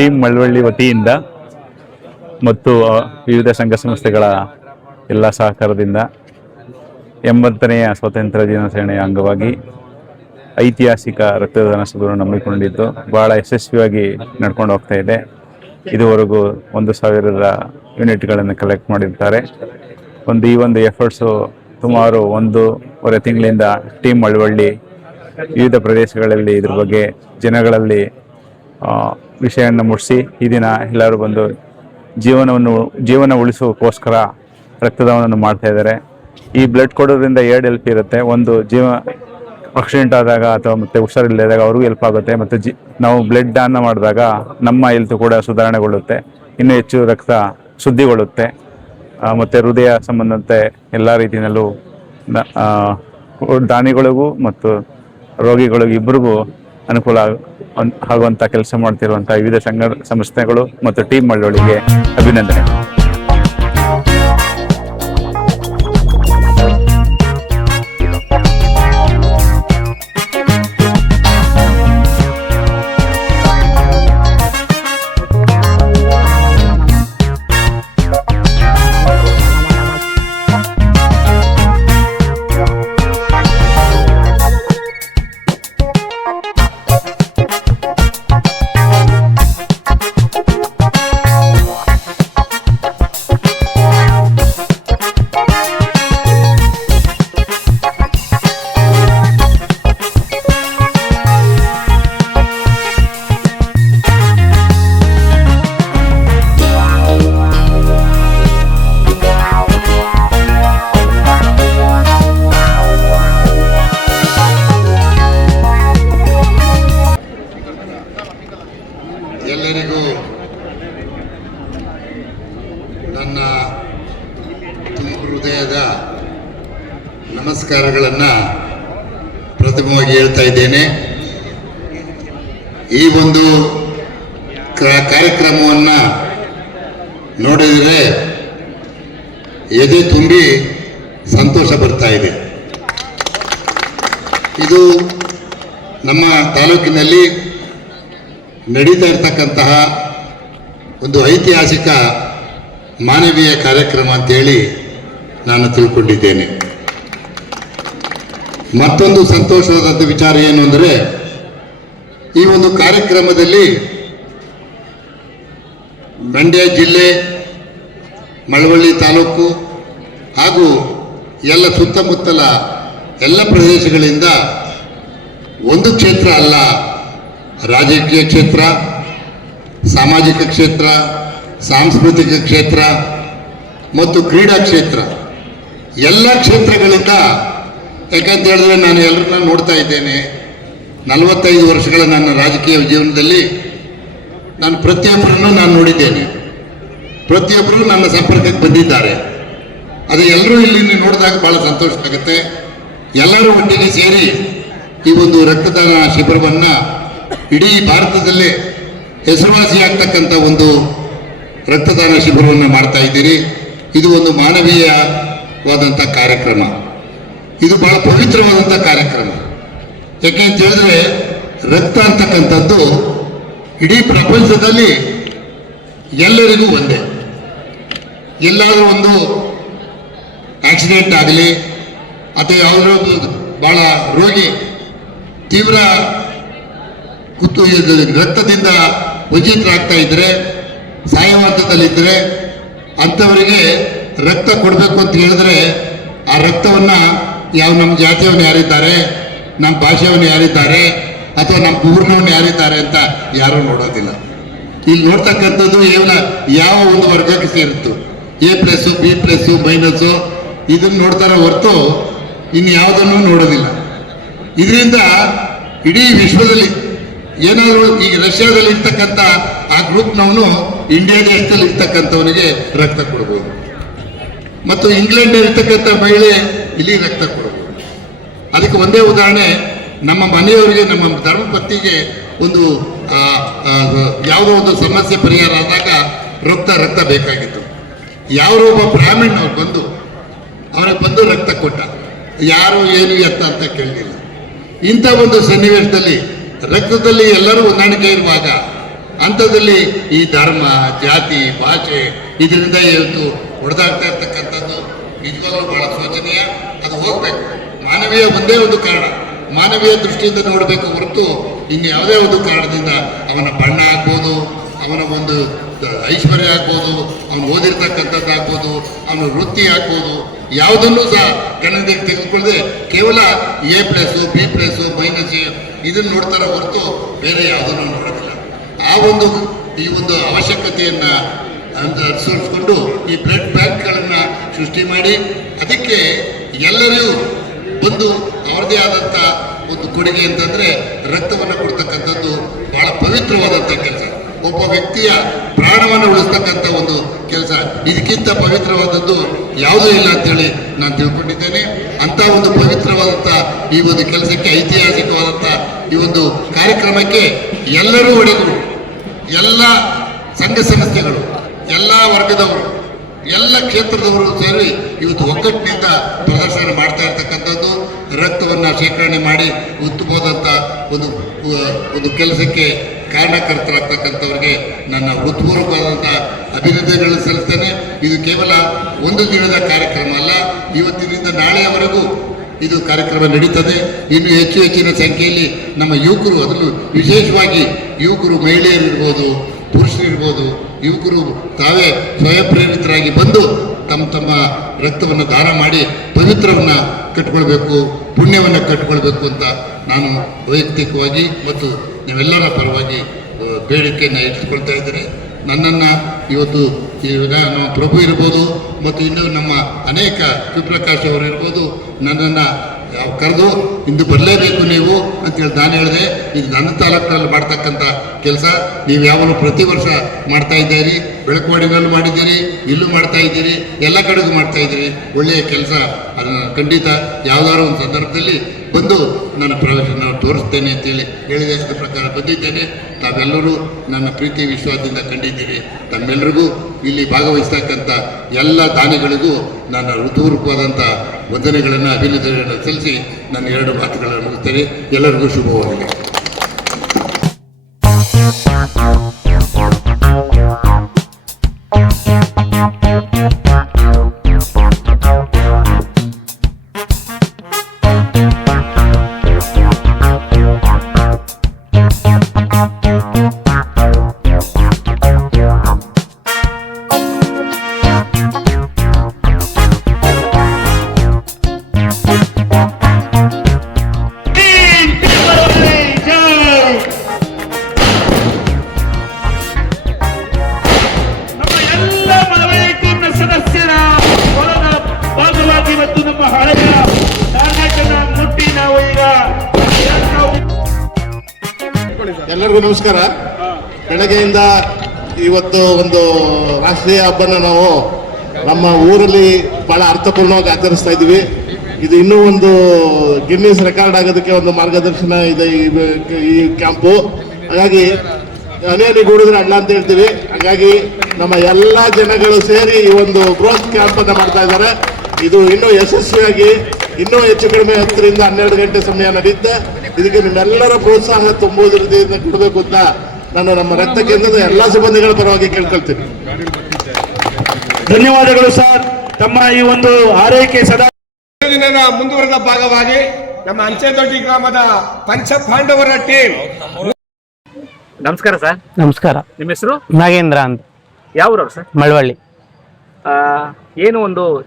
Team Malavalli ವತಿಯಿಂದ ಮತ್ತು ವಿವಿಧ ಸಂಘ ಸಂಸ್ಥೆಗಳ ಎಲ್ಲ ಸಹಕಾರದಿಂದ 80ನೆಯ ಸ್ವಾತಂತ್ರ್ಯ ದಿನಾಚರಣೆಯ ಅಂಗವಾಗಿ ಐತಿಹಾಸಿಕ ರಕ್ತದಾನ ಶಿಬಿರವನ್ನು ಹಮ್ಮಿಕೊಂಡಿದ್ದು ಬಹಳ ಯಶಸ್ವಿಯಾಗಿ ನಡ್ಕೊಂಡು ಹೋಗ್ತಾ ಇದೆ. ಇದುವರೆಗೂ 1,000 ಯೂನಿಟ್ಗಳನ್ನು ಕಲೆಕ್ಟ್ ಮಾಡಿರ್ತಾರೆ. ಈ ಒಂದು ಎಫರ್ಟ್ಸು ಸುಮಾರು 1.5 ತಿಂಗಳಿಂದ ಟೀಮ್ ಮಳವಳ್ಳಿ ವಿವಿಧ ಪ್ರದೇಶಗಳಲ್ಲಿ ಇದ್ರ ಬಗ್ಗೆ ಜನಗಳಲ್ಲಿ ವಿಷಯವನ್ನು ಮುಟ್ಟಿಸಿ ಈ ದಿನ ಎಲ್ಲರೂ ಬಂದು ಜೀವನ ಉಳಿಸೋಕ್ಕೋಸ್ಕರ ರಕ್ತದಾನವನ್ನು ಮಾಡ್ತಾ ಇದ್ದಾರೆ. ಈ ಬ್ಲಡ್ ಕೊಡೋದ್ರಿಂದ 2 ಹೆಲ್ಪ್ ಇರುತ್ತೆ. ಒಂದು, ಆಕ್ಸಿಡೆಂಟ್ ಆದಾಗ ಅಥವಾ ಮತ್ತೆ ಹುಷಾರಿಲ್ಲದಾಗ ಅವ್ರಿಗೂ ಹೆಲ್ಪ್ ಆಗುತ್ತೆ. ಮತ್ತು ನಾವು ಬ್ಲಡ್ ದಾನ ಮಾಡಿದಾಗ ನಮ್ಮ ಹೆಲ್ತ್ ಕೂಡ ಸುಧಾರಣೆಗೊಳ್ಳುತ್ತೆ, ಇನ್ನೂ ಹೆಚ್ಚು ರಕ್ತ ಶುದ್ಧಿಗೊಳ್ಳುತ್ತೆ. ಮತ್ತು ಹೃದಯ ಸಂಬಂಧಂತೆ ಎಲ್ಲ ರೀತಿಯಲ್ಲೂ ದಾನಿಗಳಿಗೂ ಮತ್ತು ರೋಗಿಗಳಿಗೂ ಇಬ್ಬರಿಗೂ ಅನುಕೂಲ ಆಗುವಂಥ ಕೆಲಸ ಮಾಡ್ತಿರುವಂಥ ವಿವಿಧ ಸಂಘ ಸಂಸ್ಥೆಗಳು ಮತ್ತು ಟೀಮ್ ಮಳವಳ್ಳಿಗೆ ಅಭಿನಂದನೆ. ಎಲ್ಲರಿಗೂ ನನ್ನ ತುಂಬ ಹೃದಯದ ನಮಸ್ಕಾರಗಳನ್ನು ಪ್ರಥಮವಾಗಿ ಹೇಳ್ತಾ ಇದ್ದೇನೆ. ಈ ಒಂದು ಕಾರ್ಯಕ್ರಮವನ್ನು ನೋಡಿದರೆ ಎದೆ ತುಂಬಿ ಸಂತೋಷ ಬರ್ತಾ ಇದೆ. ಇದು ನಮ್ಮ ತಾಲೂಕಿನಲ್ಲಿ ನಡೀತಾ ಇರ್ತಕ್ಕಂತಹ ಒಂದು ಐತಿಹಾಸಿಕ ಮಾನವೀಯ ಕಾರ್ಯಕ್ರಮ ಅಂತೇಳಿ ನಾನು ತಿಳ್ಕೊಂಡಿದ್ದೇನೆ. ಮತ್ತೊಂದು ಸಂತೋಷವಾದಂಥ ವಿಚಾರ ಏನು ಅಂದರೆ, ಈ ಒಂದು ಕಾರ್ಯಕ್ರಮದಲ್ಲಿ ಮಂಡ್ಯ ಜಿಲ್ಲೆ, ಮಳವಳ್ಳಿ ತಾಲೂಕು ಹಾಗೂ ಎಲ್ಲ ಸುತ್ತಮುತ್ತಲ ಎಲ್ಲ ಪ್ರದೇಶಗಳಿಂದ ಒಂದು ಕ್ಷೇತ್ರ ಅಲ್ಲ, ರಾಜಕೀಯ ಕ್ಷೇತ್ರ, ಸಾಮಾಜಿಕ ಕ್ಷೇತ್ರ, ಸಾಂಸ್ಕೃತಿಕ ಕ್ಷೇತ್ರ ಮತ್ತು ಕ್ರೀಡಾ ಕ್ಷೇತ್ರ, ಎಲ್ಲ ಕ್ಷೇತ್ರಗಳಿಂದ, ಯಾಕಂತ ಹೇಳಿದ್ರೆ ನಾನು ಎಲ್ಲರನ್ನ ನೋಡ್ತಾ ಇದ್ದೇನೆ. 45 ವರ್ಷಗಳ ನನ್ನ ರಾಜಕೀಯ ಜೀವನದಲ್ಲಿ ನಾನು ಪ್ರತಿಯೊಬ್ಬರನ್ನು ನಾನು ನೋಡಿದ್ದೇನೆ. ಪ್ರತಿಯೊಬ್ಬರು ನನ್ನ ಸಂಪರ್ಕಕ್ಕೆ ಬಂದಿದ್ದಾರೆ. ಅದು ಎಲ್ಲರೂ ಇಲ್ಲಿ ನೋಡಿದಾಗ ಭಾಳ ಸಂತೋಷ ಆಗುತ್ತೆ. ಎಲ್ಲರೂ ಒಟ್ಟಿಗೆ ಸೇರಿ ಈ ಒಂದು ರಕ್ತದಾನ ಶಿಬಿರವನ್ನು ಇಡೀ ಭಾರತದಲ್ಲೇ ಹೆಸರುವಾಸಿಯಾಗ್ತಕ್ಕಂಥ ಒಂದು ರಕ್ತದಾನ ಶಿಬಿರವನ್ನು ಮಾಡ್ತಾ ಇದ್ದೀರಿ. ಇದು ಒಂದು ಮಾನವೀಯವಾದಂಥ ಕಾರ್ಯಕ್ರಮ. ಇದು ಬಹಳ ಪವಿತ್ರವಾದಂಥ ಕಾರ್ಯಕ್ರಮ. ಯಾಕೆ ಅಂತ ಹೇಳಿದ್ರೆ, ರಕ್ತ ಅಂತಕ್ಕಂಥದ್ದು ಇಡೀ ಪ್ರಪಂಚದಲ್ಲಿ ಎಲ್ಲರಿಗೂ ಒಂದೇ. ಎಲ್ಲಾದರೂ ಒಂದು ಆಕ್ಸಿಡೆಂಟ್ ಆಗಲಿ ಅಥವಾ ಯಾವುದೋ ಭಾಳ ರೋಗಿ ತೀವ್ರ ರಕ್ತದಿಂದ ವಂಚಿತರಾಗ್ತಾ ಇದ್ದರೆ, ಸಾಯವಾಂತದಲ್ಲಿದ್ದರೆ ಅಂಥವರಿಗೆ ರಕ್ತ ಕೊಡಬೇಕು ಅಂತ ಹೇಳಿದ್ರೆ ಆ ರಕ್ತವನ್ನು ನಮ್ಮ ಜಾತಿಯವನು ಯಾರಿದ್ದಾರೆ, ನಮ್ಮ ಭಾಷೆಯವನು ಯಾರಿದ್ದಾರೆ, ಅಥವಾ ನಮ್ಮ ಊರಿನವನು ಯಾರಿದ್ದಾರೆ ಅಂತ ಯಾರೂ ನೋಡೋದಿಲ್ಲ. ಇಲ್ಲಿ ನೋಡ್ತಕ್ಕಂಥದ್ದು ಯಾವ ಒಂದು ವರ್ಗಕ್ಕೆ ಸೇರಿತ್ತು, A+, B+, ಮೈನಸ್ಸು ಇದನ್ನು ನೋಡ್ತಾರೆ ಹೊರತು ಇನ್ನು ಯಾವುದನ್ನು ನೋಡೋದಿಲ್ಲ. ಇದರಿಂದ ಇಡೀ ವಿಶ್ವದಲ್ಲಿ ಏನಾದರೂ ಈಗ ರಷ್ಯಾದಲ್ಲಿ ಇರ್ತಕ್ಕಂಥ ಆ ಗ್ರೂಪ್ನವನು ಇಂಡಿಯಾ ದೇಶದಲ್ಲಿ ಇರ್ತಕ್ಕಂಥವನಿಗೆ ರಕ್ತ ಕೊಡ್ಬೋದು, ಮತ್ತು ಇಂಗ್ಲೆಂಡ್ ಇರ್ತಕ್ಕಂಥ ಮಹಿಳೆ ಇಲ್ಲಿ ರಕ್ತ ಕೊಡ್ಬೋದು. ಅದಕ್ಕೆ ಒಂದೇ ಉದಾಹರಣೆ, ನಮ್ಮ ಮನೆಯವರಿಗೆ, ನಮ್ಮ ಧರ್ಮಪತ್ನಿಗೆ ಒಂದು ಯಾವುದೋ ಒಂದು ಸಮಸ್ಯೆ ಪರಿಹಾರ ಆದಾಗ ರಕ್ತ ಬೇಕಾಗಿತ್ತು. ಯಾರೋ ಒಬ್ಬ ಬ್ರಾಹ್ಮಣ ಅವ್ರಿಗೆ ಬಂದು ರಕ್ತ ಕೊಟ್ಟ, ಯಾರು ಏನು ಎತ್ತ ಅಂತ ಕೇಳಲಿಲ್ಲ. ಇಂಥ ಒಂದು ಸನ್ನಿವೇಶದಲ್ಲಿ ರಕ್ತದಲ್ಲಿ ಎಲ್ಲರೂ ಹೊಂದಾಣಿಕೆ ಇರುವಾಗ ಅಂಥದ್ದಲ್ಲಿ ಈ ಧರ್ಮ, ಜಾತಿ, ಭಾಷೆ ಇದರಿಂದ ಇವತ್ತು ಹೊಡೆದಾಡ್ತಾ ಇರ್ತಕ್ಕಂಥದ್ದು ನಿಜವಾಗ್ಲೂ ಬಹಳ ಶೋಚನೀಯ. ಅದು ಹೋಗ್ಬೇಕು. ಮಾನವೀಯ ಒಂದೇ ಒಂದು ಕಾರಣ, ಮಾನವೀಯ ದೃಷ್ಟಿಯಿಂದ ನೋಡಬೇಕು ಹೊರತು ಇನ್ನು ಯಾವುದೇ ಒಂದು ಕಾರಣದಿಂದ ಅವನ ಬಣ್ಣ ಆಗ್ಬೋದು, ಅವನ ಒಂದು ಐಶ್ವರ್ಯ ಆಗ್ಬೋದು, ಅವನು ಓದಿರ್ತಕ್ಕಂಥದ್ದು ಆಗ್ಬೋದು, ಅವನ ವೃತ್ತಿ ಆಗ್ಬೋದು, ಯಾವುದನ್ನು ಸಹ ಗಣನೆಗೆ ತೆಗೆದುಕೊಳ್ಳದೆ ಕೇವಲ A+, B+, -A ಇದನ್ನು ನೋಡ್ತಾರೆ ಹೊರತು ಬೇರೆ ಯಾವುದನ್ನು ನೋಡೋದಿಲ್ಲ. ಈ ಒಂದು ಅವಶ್ಯಕತೆಯನ್ನು ಅನುಸರಿಸಿಕೊಂಡು ಈ ಬ್ಲಡ್ ಬ್ಯಾಂಕ್ಗಳನ್ನು ಸೃಷ್ಟಿ ಮಾಡಿ ಅದಕ್ಕೆ ಎಲ್ಲರೂ ಬಂದು ಅವರದೇ ಆದಂಥ ಒಂದು ಕೊಡುಗೆ ಅಂತಂದರೆ ರಕ್ತವನ್ನು ಕೊಡ್ತಕ್ಕಂಥದ್ದು ಬಹಳ ಪವಿತ್ರವಾದಂಥ ಕೆಲಸ. ಒಬ್ಬ ವ್ಯಕ್ತಿಯ ಪ್ರಾಣವನ್ನು ಉಳಿಸ್ತಕ್ಕಂಥ ಒಂದು ಕೆಲಸ, ಇದಕ್ಕಿಂತ ಪವಿತ್ರವಾದದ್ದು ಯಾವುದೂ ಇಲ್ಲ ಅಂತೇಳಿ ನಾನು ತಿಳ್ಕೊಂಡಿದ್ದೇನೆ. ಅಂಥ ಒಂದು ಪವಿತ್ರವಾದಂಥ ಈ ಒಂದು ಕೆಲಸಕ್ಕೆ, ಐತಿಹಾಸಿಕವಾದಂಥ ಈ ಒಂದು ಕಾರ್ಯಕ್ರಮಕ್ಕೆ ಎಲ್ಲರೂ ಒಡೆದರು, ಎಲ್ಲ ಸಂಘ ಸಂಸ್ಥೆಗಳು, ಎಲ್ಲ ವರ್ಗದವರು, ಎಲ್ಲ ಕ್ಷೇತ್ರದವರು ಸೇರಿ ಇವತ್ತು ಒಗ್ಗಟ್ಟಿನಿಂದ ಪ್ರದರ್ಶನ ಮಾಡ್ತಾ ಇರ್ತಕ್ಕಂಥದ್ದು. ರಕ್ತವನ್ನು ಶೇಖರಣೆ ಮಾಡಿ ಉತ್ತಮವಾದಂಥ ಒಂದು ಕೆಲಸಕ್ಕೆ ಕಾರಣಕರ್ತರಾಗ್ತಕ್ಕಂಥವ್ರಿಗೆ ನನ್ನ ಹೃತ್ಪೂರ್ವಕವಾದಂಥ ಅಭಿನಂದನೆಗಳನ್ನು ಸಲ್ಲಿಸ್ತೇನೆ. ಇದು ಕೇವಲ ಒಂದು ದಿನದ ಕಾರ್ಯಕ್ರಮ ಅಲ್ಲ, ಇವತ್ತಿನಿಂದ ನಾಳೆಯವರೆಗೂ ಇದು ಕಾರ್ಯಕ್ರಮ ನಡೀತದೆ. ಇನ್ನು ಹೆಚ್ಚಿನ ಸಂಖ್ಯೆಯಲ್ಲಿ ನಮ್ಮ ಯುವಕರು, ಅದರಲ್ಲೂ ವಿಶೇಷವಾಗಿ ಯುವಕರು, ಮಹಿಳೆಯರಿರ್ಬೋದು, ಪುರುಷರಿರ್ಬೋದು, ಯುವಕರು ತಾವೇ ಸ್ವಯಂ ಪ್ರೇರಿತರಾಗಿ ಬಂದು ತಮ್ಮ ರಕ್ತವನ್ನು ದಾನ ಮಾಡಿ ಪವಿತ್ರವನ್ನು ಕಟ್ಕೊಳ್ಬೇಕು, ಪುಣ್ಯವನ್ನು ಕಟ್ಕೊಳ್ಬೇಕು ಅಂತ ನಾನು ವೈಯಕ್ತಿಕವಾಗಿ ಮತ್ತು ನೀವೆಲ್ಲರ ಪರವಾಗಿ ಬೇಡಿಕೆಯನ್ನು ಇಟ್ಕೊಳ್ತಾ ಇದ್ದೇನೆ. ನನ್ನನ್ನು ಇವತ್ತು ನಮ್ಮ ಪ್ರಭು ಇರ್ಬೋದು ಮತ್ತು ಇನ್ನೂ ನಮ್ಮ ಅನೇಕ ಶಿವಪ್ರಕಾಶ್ ಅವರು ಇರ್ಬೋದು ನನ್ನನ್ನು ಕರೆದು ಇಂದು ಬರಲೇಬೇಕು ನೀವು ಅಂತೇಳಿ ನಾನು ಹೇಳಿದೆ. ಇದು ನನ್ನ ತಾಲೂಕಿನಲ್ಲಿ ಮಾಡ್ತಕ್ಕಂಥ ಕೆಲಸ. ನೀವು ಯಾವಾಗಲೂ ಪ್ರತಿ ವರ್ಷ ಮಾಡ್ತಾ ಇದ್ದೀರಿ, ಬೆಳಕುವಾಡಿನಲ್ಲೂ ಮಾಡಿದ್ದೀರಿ, ಇಲ್ಲೂ ಮಾಡ್ತಾ ಇದ್ದೀರಿ, ಎಲ್ಲ ಕಡೆಗೂ ಮಾಡ್ತಾ ಇದ್ದೀರಿ, ಒಳ್ಳೆಯ ಕೆಲಸ. ಅದನ್ನು ಖಂಡಿತ ಯಾವುದಾದ್ರು ಒಂದು ಸಂದರ್ಭದಲ್ಲಿ ಬಂದು ನನ್ನ ಪ್ರವೇಶನ ತೋರಿಸ್ತೇನೆ ಅಂತೇಳಿ ಹೇಳಿದೆ. ಅದ್ರ ಪ್ರಕಾರ ಬಂದಿದ್ದೇನೆ. ತಾವೆಲ್ಲರೂ ನನ್ನ ಪ್ರೀತಿ ವಿಶ್ವಾಸದಿಂದ ಕಂಡಿದ್ದೀರಿ. ತಮ್ಮೆಲ್ಲರಿಗೂ ಇಲ್ಲಿ ಭಾಗವಹಿಸ್ತಕ್ಕಂಥ ಎಲ್ಲ ದಾನಿಗಳಿಗೂ ನನ್ನ ಹೃದಯಪೂರ್ವಕವಾದಂಥ ವಂದನೆಗಳನ್ನು, ಅಭಿನಂದನೆಗಳನ್ನು ಸಲ್ಲಿಸಿ ನನ್ನ 2 ಮಾತುಗಳನ್ನು ಮುಗಿಸ್ತೇನೆ. ಎಲ್ಲರಿಗೂ ಶುಭವಾಗಲಿ. ಎಲ್ಲರಿಗೂ ನಮಸ್ಕಾರ. ಬೆಳಗ್ಗೆಯಿಂದ ಇವತ್ತು ಒಂದು ರಾಷ್ಟ್ರೀಯ ಹಬ್ಬನ ನಾವು ನಮ್ಮ ಊರಲ್ಲಿ ಬಹಳ ಅರ್ಥಪೂರ್ಣವಾಗಿ ಆಚರಿಸ್ತಾ ಇದ್ದೀವಿ. ಇದು ಇನ್ನೂ ಒಂದು ಗಿನ್ನಿಸ್ ರೆಕಾರ್ಡ್ ಆಗೋದಕ್ಕೆ ಒಂದು ಮಾರ್ಗದರ್ಶನ ಇದೆ ಈ ಕ್ಯಾಂಪು. ಹಾಗಾಗಿ ಅನೇನಿಗೂಡಿದ್ರೆ ಅಣ್ಣ ಅಂತ ಹೇಳ್ತೀವಿ. ಹಾಗಾಗಿ ನಮ್ಮ ಎಲ್ಲ ಜನಗಳು ಸೇರಿ ಈ ಒಂದು ಬೃಹತ್ ಕ್ಯಾಂಪನ್ನು ಮಾಡ್ತಾ ಇದ್ದಾರೆ. ಇದು ಇನ್ನೂ ಯಶಸ್ವಿಯಾಗಿ ಇನ್ನೂ ಹೆಚ್ಚು ಕಡಿಮೆ 10 ರಿಂದ 12 ಗಂಟೆ ಸಮಯ ನಡೆಯುತ್ತೆ. ಇದಕ್ಕೆ ನಿಮ್ಮೆಲ್ಲರ ಪ್ರೋತ್ಸಾಹ ತುಂಬುವುದರ ರೀತಿಯಿಂದ ಕೊಡಬೇಕು ಅಂತ ನಾನು ನಮ್ಮ ರಕ್ತ ಕೇಂದ್ರದ ಎಲ್ಲ ಸಿಬ್ಬಂದಿಗಳ ಪರವಾಗಿ ಕೇಳ್ಕೊಳ್ತೀನಿ. ಧನ್ಯವಾದಗಳು ಸರ್. ತಮ್ಮ ಈ ಒಂದು ಆರೈಕೆ ಸದಾ ದಿನದ ಮುಂದುವರೆದ ಭಾಗವಾಗಿ ನಮ್ಮ ಅಂಚೆದೊಡ್ಡಿ ಗ್ರಾಮದ ಪಂಚಪಾಂಡವರ ಟೀಮ್. ನಮಸ್ಕಾರ ಸರ್. ನಮಸ್ಕಾರ. ನಿಮ್ಮ ಹೆಸರು? ನಾಗೇಂದ್ರ ಅಂತ. ಯಾವ ಊರವ್ರು ಸರ್? ಮಳವಳ್ಳಿ. ಏನು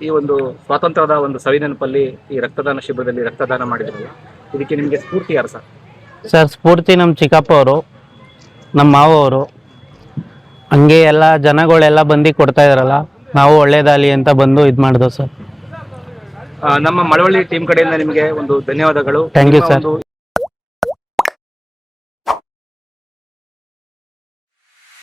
ಈ ಒಂದು ಸ್ವಾತಂತ್ರ್ಯದ ಒಂದು ಸವಿನೆನಪಲ್ಲಿ ಈ ರಕ್ತದಾನ ಶಿಬಿರದಲ್ಲಿ ರಕ್ತದಾನ ಮಾಡಿದ್ರು, ಇದಕ್ಕೆ ನಿಮಗೆ ಸ್ಫೂರ್ತಿ ಯಾರು ಸರ್? ಸರ್, ಸ್ಫೂರ್ತಿ ನಮ್ಮ ಚಿಕ್ಕಪ್ಪ ಅವರು, ನಮ್ಮ ಮಾವ ಅವರು. ಹಂಗೆ ಎಲ್ಲ ಜನಗಳೆಲ್ಲ ಬಂದು ಕೊಡ್ತಾ ಇದ್ರಲ್ಲ, ನಾವು ಒಳ್ಳೇದಾಗಲಿ ಅಂತ ಬಂದು ಇದು ಮಾಡಿದ್ವು ಸರ್. ನಮ್ಮ ಮಳವಳ್ಳಿ ಟೀಮ್ ಕಡೆಯಿಂದ ನಿಮಗೆ ಒಂದು ಧನ್ಯವಾದಗಳು. ಥ್ಯಾಂಕ್ ಯು ನಿಮ್ಮ ಸರ್. ಒಂದು